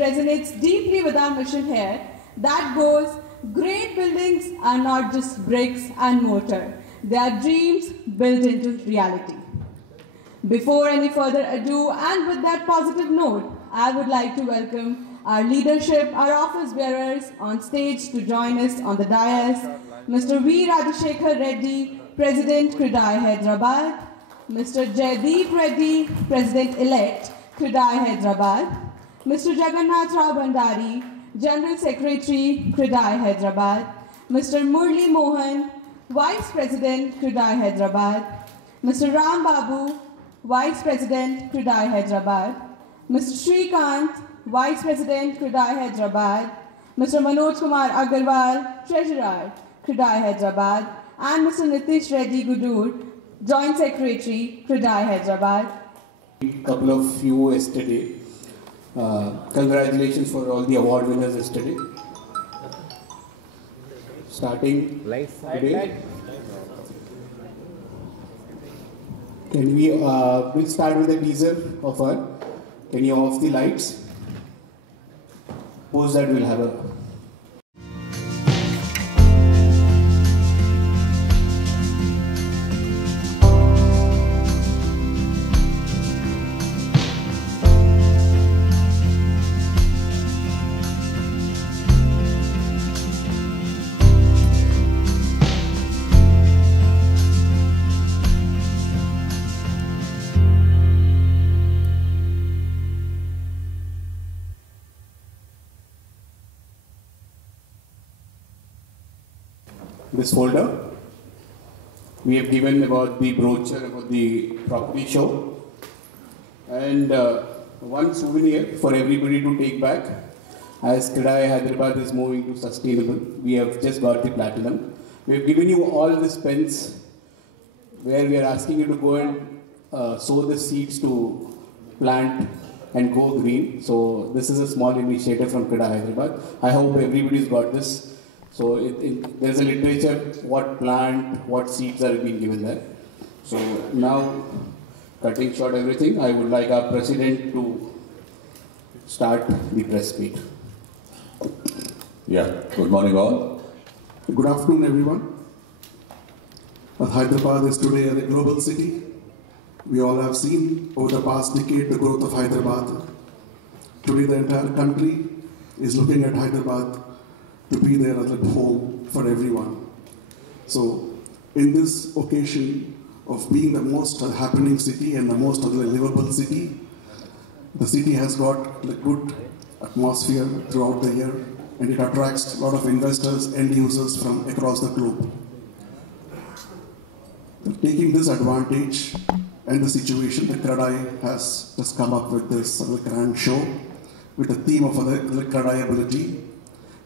resonates deeply with our mission here, that goes, great buildings are not just bricks and mortar, they are dreams built into reality. Before any further ado, and with that positive note, I would like to welcome our leadership, our office bearers on stage to join us on the dais. Mr. V. Rajashekhar Reddy, President, CREDAI Hyderabad. Mr. Jaideep Reddy, President-elect, CREDAI Hyderabad. Mr. Jagannath Rao Bhandari, General Secretary, CREDAI Hyderabad. Mr. Murli Mohan, Vice President, CREDAI Hyderabad. Mr. Ram Babu, Vice President, CREDAI Hyderabad. Mr. Shrikant, Vice President, CREDAI Hyderabad. Mr. Manoj Kumar Agarwal, Treasurer, CREDAI Hyderabad. And Mr. Nitish Reddy Gudur, Joint Secretary, CREDAI Hyderabad. A couple of you yesterday. Congratulations for all the award winners yesterday. Starting today. Can we we'll start with a teaser of her. Can you off the lights? Post that we'll have a this folder. We have given about the brochure about the property show and one souvenir for everybody to take back. As CREDAI Hyderabad is moving to sustainable, we have just got the platinum. We have given you all these pens where we are asking you to go and sow the seeds to plant and go green. So this is a small initiative from CREDAI Hyderabad. I hope everybody's got this. So there's a literature, what plant, what seeds are being given there. So now, cutting short everything, I would like our president to start the press meet. Yeah, good morning all. Good afternoon everyone. Hyderabad is today a global city. We all have seen over the past decade the growth of Hyderabad. Today the entire country is looking at Hyderabad to be there as a home for everyone. So, in this occasion of being the most happening city and the most livable city, the city has got a good atmosphere throughout the year and it attracts a lot of investors, end users from across the globe. Taking this advantage and the situation, the CREDAI has just come up with this grand show with the theme of the CREDAI ability.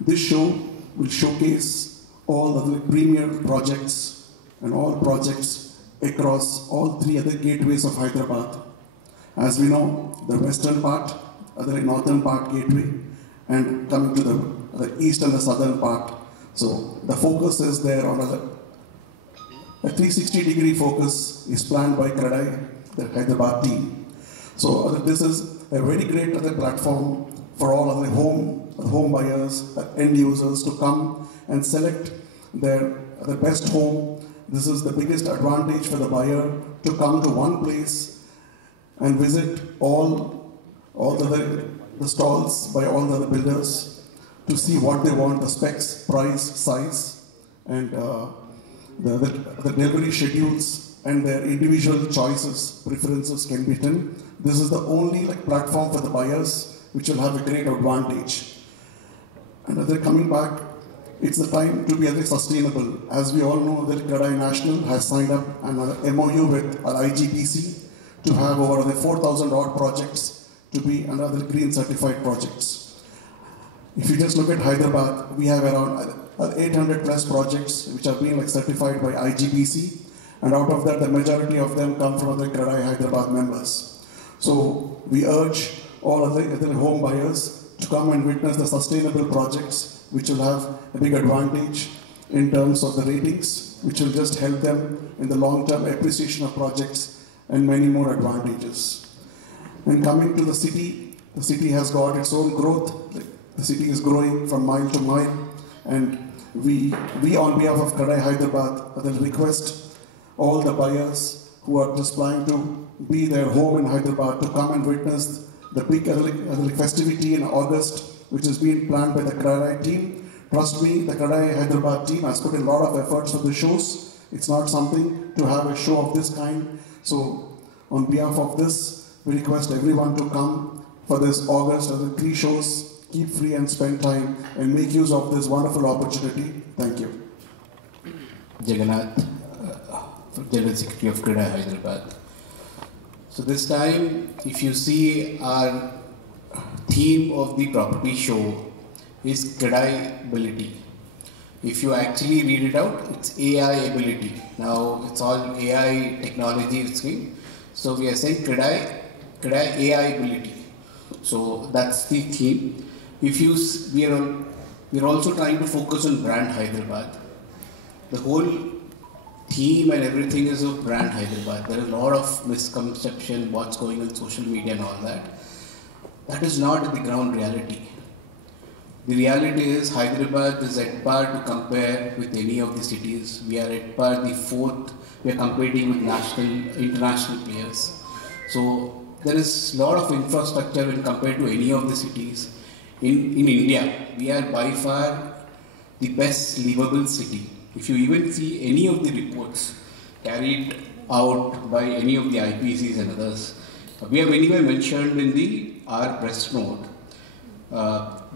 This show will showcase all the premier projects and all projects across all three other gateways of Hyderabad. As we know, the western part, the northern part gateway, and coming to the east and the southern part. So the focus is there on a 360-degree focus is planned by CREDAI, the Hyderabad team. So this is a very great platform for all of the home buyers, end users to come and select the best home. This is the biggest advantage for the buyer to come to one place and visit all the stalls by all the builders to see what they want, the specs, price, size, and the delivery schedules and their individual choices, preferences can be done. This is the only platform for the buyers which will have a great advantage. And they're coming back, it's the time to be sustainable. As we all know, the CREDAI National has signed up an MOU with IGBC to have over 4,000 odd projects to be another green certified projects. If you just look at Hyderabad, we have around 800 plus projects which are being certified by IGBC, and out of that, the majority of them come from the CREDAI Hyderabad members. So we urge all of the home buyers to come and witness the sustainable projects which will have a big advantage in terms of the ratings, which will just help them in the long-term appreciation of projects and many more advantages. And coming to the city, The city has got its own growth. The city is growing from mile to mile, and we on behalf of CREDAI Hyderabad will request all the buyers who are just planning to be their home in Hyderabad to come and witness the big festivity in August, which is being planned by the CREDAI team. Trust me, the CREDAI Hyderabad team has put in a lot of efforts for the shows. It's not something to have a show of this kind. So, on behalf of this, we request everyone to come for this August as 3 shows. Keep free and spend time and make use of this wonderful opportunity. Thank you. Jagannath, General Secretary of CREDAI Hyderabad. So this time, if you see, our theme of the property show is CREDAI ability. If you actually read it out, it's AI ability. Now it's all AI technology scheme. So we are saying CREDAI AI ability. So that's the theme. If you, we are also trying to focus on brand Hyderabad. The whole theme and everything is of brand Hyderabad. There is a lot of misconception, what's going on social media and all that. That is not the ground reality. The reality is Hyderabad is at par to compare with any of the cities. We are at par the 4th. We are competing with international players. So there is a lot of infrastructure when compared to any of the cities. In India, we are by far the best livable city. If you even see any of the reports carried out by any of the IPCs and others, we have anyway mentioned in our press note.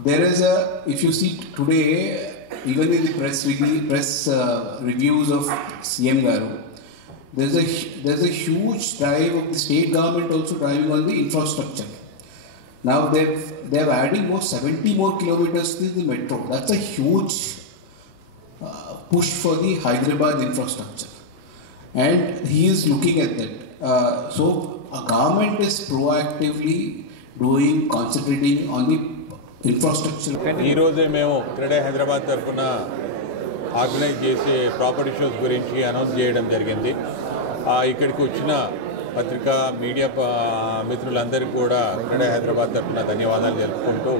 There is if you see today, even in the press reviews of CM Garu, there's a huge drive of the state government also driving on the infrastructure. Now they're adding more 70 more kilometers to the metro. That's a huge push for the Hyderabad infrastructure, and he is looking at that. So a government is proactively concentrating on the infrastructure. ఈ రోజే మేము CREDAI హైదరాబాద్ తరఫున ఆర్గనైజ్ చేసే property shows గురించి అనౌన్స్ చేయడం జరిగింది. ఇక్కడికి వచ్చిన పత్రికా మీడియా మిత్రులందరికీ కూడా CREDAI హైదరాబాద్ తరఫున ధన్యవాదాలు తెలుపుకుంటూ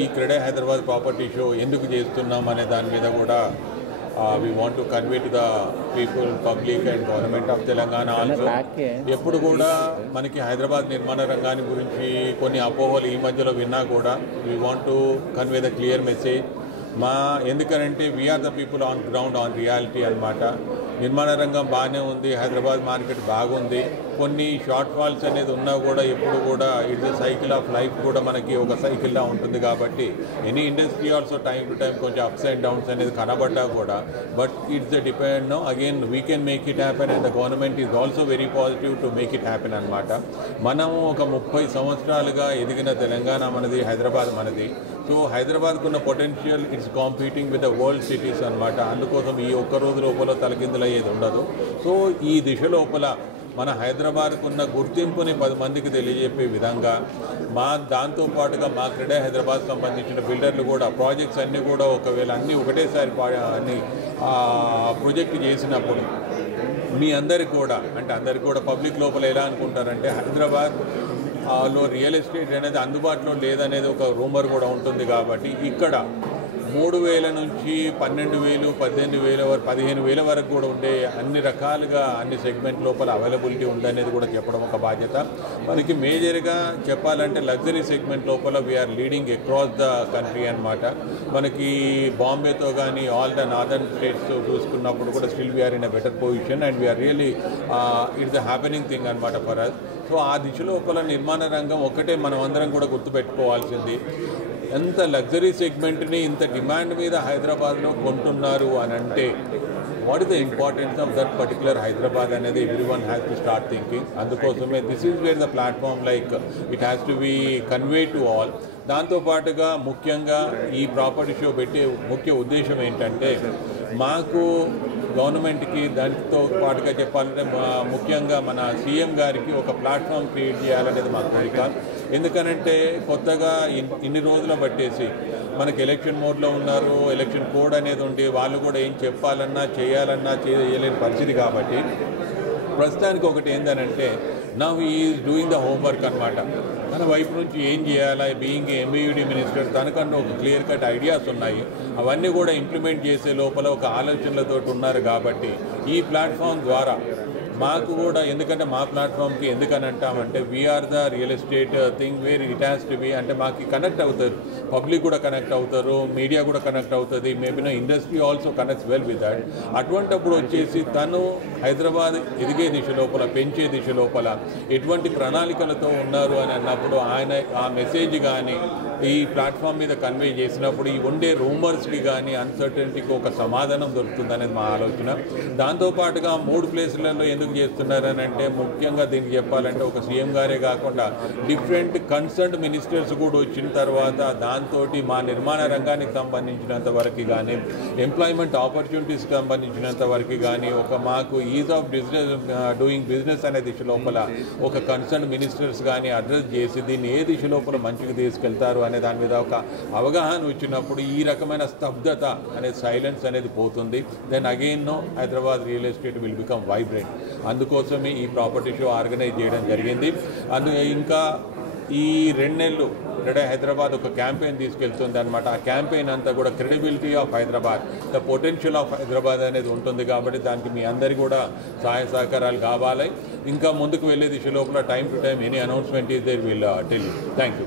ఈ CREDAI హైదరాబాద్ ప్రాపర్టీ షో ఎందుకు చేస్తున్నాం అనే దాని మీద కూడా we want to convey to the people, public and government of Telangana also. ఎప్పుడు కూడా మనకి హైదరాబాద్ నిర్మాణ రంగాన్ని గురించి కొన్ని అపోహలు ఈ మధ్యలో విన్నా కూడా we want to convey the clear message. ఎందుకంటే we are the people on ground on reality అన్నమాట. నిర్మాణ రంగం బాగానే ఉంది, హైదరాబాద్ మార్కెట్ బాగుంది. కొన్ని షార్ట్ ఫాల్స్ అనేది ఉన్నా కూడా ఎప్పుడు కూడా it's a cycle of life కూడా మనకి ఒక సైకిల్లా ఉంటుంది. కాబట్టి any industry also time to time కొంచెం అప్స్ అండ్ డౌన్స్ అనేది కనబడ్డా కూడా but it's depend no again we can make it happen and the government is also very positive to make it happen అనమాట. మనము ఒక 30 సంవత్సరాలుగా ఎదిగిన తెలంగాణ మనది, హైదరాబాద్ మనది. సో హైదరాబాద్కు ఉన్న potential it's competing with the world cities అనమాట. అందుకోసం ఈ ఒక్క రోజు లోపల తలకిందులయ్యేది ఉండదు. సో ఈ దిశ లోపల మన హైదరాబాద్కు ఉన్న గుర్తింపుని 10 మందికి తెలియజెప్పే విధంగా దాంతోపాటుగా మా CREDAI హైదరాబాద్ సంబంధించిన బిల్డర్లు కూడా ప్రాజెక్ట్స్ అన్నీ కూడా ఒకవేళ అన్నీ ఒకటేసారి అన్ని ప్రాజెక్ట్ చేసినప్పుడు మీ అందరికి కూడా అంటే అందరికి కూడా పబ్లిక్ లోపల ఎలా అనుకుంటారంటే హైదరాబాద్ లో రియల్ ఎస్టేట్ అనేది అందుబాటులో లేదనేది ఒక రూమర్ కూడా ఉంటుంది. కాబట్టి ఇక్కడ 3,000 నుంచి 12,000, 18,000, 15,000 వరకు కూడా ఉండే అన్ని రకాలుగా అన్ని సెగ్మెంట్ లోపల అవైలబిలిటీ ఉందనేది కూడా చెప్పడం ఒక బాధ్యత. మనకి మేజర్గా చెప్పాలంటే లగ్జరీ సెగ్మెంట్ లోపల we are leading across the country అనమాట. మనకి బాంబేతో కానీ ఆల్ ద నార్దర్న్ స్టేట్స్ చూసుకున్నప్పుడు కూడా still we are in a better position and we are really it's the happening thing అనమాట ఫర్ అస్. సో ఆ దిశ లోపల నిర్మాణ రంగం ఒకటే మనం అందరం కూడా గుర్తుపెట్టుకోవాల్సింది. ఎంత లగ్జరీ సెగ్మెంట్ని ఇంత డిమాండ్ మీద హైదరాబాద్లో కొంటున్నారు అని అంటే what is the importance of that particular Hyderabad అనేది everyone has to start thinking. అందుకోసమే this is where the platform like it has to be convey to all. దాంతోపాటుగా ముఖ్యంగా ఈ ప్రాపర్టీ షో పెట్టే ముఖ్య ఉద్దేశం ఏంటంటే మాకు గవర్నమెంట్కి దానితో పాటుగా చెప్పాలంటే ముఖ్యంగా మన సీఎం గారికి ఒక ప్లాట్ఫామ్ క్రియేట్ చేయాలనేది మా కోరిక. ఎందుకనంటే కొత్తగా ఇన్ని రోజులు పట్టేసి మనకి ఎలక్షన్ మోడ్లో ఉన్నారు, ఎలక్షన్ కోడ్ అనేది ఉండి వాళ్ళు కూడా ఏం చెప్పాలన్నా చేయాలన్నా చేయలేని పరిస్థితి. కాబట్టి ప్రస్తుతానికి ఒకటి ఏంటనంటే now is doing the homework అనమాట. తన వైపు నుంచి ఏం చేయాలా, బీయింగ్ ఎంబీయూడీ మినిస్టర్ తనకన్నా ఒక క్లియర్ కట్ ఐడియాస్ ఉన్నాయి. అవన్నీ కూడా ఇంప్లిమెంట్ చేసే లోపల ఒక ఆలోచనలతో ఉన్నారు. కాబట్టి ఈ ప్లాట్ఫామ్ ద్వారా మాకు కూడా, ఎందుకంటే మా ప్లాట్ఫామ్కి ఎందుకని అంటామంటే we are the real estate thing where it has to be, అంటే మాకు కనెక్ట్ అవుతారు, పబ్లిక్ కూడా కనెక్ట్ అవుతారు, మీడియా కూడా కనెక్ట్ అవుతుంది, మేబీ నా industry also connects well with that. అటువంటిప్పుడు వచ్చేసి తను హైదరాబాద్ ఎదిగే దిశ లోపల, పెంచే దిశ లోపల ఎటువంటి ప్రణాళికలతో ఉన్నారు అని అన్నప్పుడు ఆయన ఆ మెసేజ్ కానీ ఈ ప్లాట్ఫామ్ మీద కన్వే చేసినప్పుడు ఈ ఉండే రూమర్స్కి కానీ అన్సర్టనిటీకి ఒక సమాధానం దొరుకుతుందనేది మా ఆలోచన. దాంతోపాటుగా 3 ప్లేసులలో ఎందుకు చేస్తున్నారని అంటే, ముఖ్యంగా దీనికి చెప్పాలంటే ఒక సీఎం గారే కాకుండా డిఫరెంట్ కన్సర్న్డ్ మినిస్టర్స్ కూడా వచ్చిన తర్వాత దాంతో మా నిర్మాణ రంగానికి సంబంధించినంత వరకు కానీ, ఎంప్లాయ్మెంట్ ఆపర్చునిటీస్కి సంబంధించినంత వరకు కానీ, ఒక మాకు is of business doing business అనే దిశ లోపల ఒక కన్సర్న్డ్ మినిస్టర్స్ కానీ అడ్రస్ చేసి దీన్ని ఏ దిశ లోపల మంచిగా తీసుకెళ్తారు అనే దాని మీద ఒక అవగాహన వచ్చినప్పుడు ఈ రకమైన స్తబ్దత అనేది, సైలెన్స్ అనేది పోతుంది. Then again Hyderabad real estate will become vibrant. అందుకోసమే ఈ ప్రాపర్టీ షో ఆర్గనైజ్ చేయడం జరిగింది. ఇంకా ఈ 2 నెలలు హైదరాబాద్ ఒక క్యాంపెయిన్ తీసుకెళ్తుంది అనమాట. ఆ క్యాంపెయిన్ అంతా కూడా credibility of Hyderabad, the potential of Hyderabad అనేది ఉంటుంది. కాబట్టి దానికి మీ అందరికీ కూడా సహాయ సహకారాలు కావాలి. ఇంకా ముందుకు వెళ్ళే దిశ లోపల time to time any announcement is there will tell you. Thank you.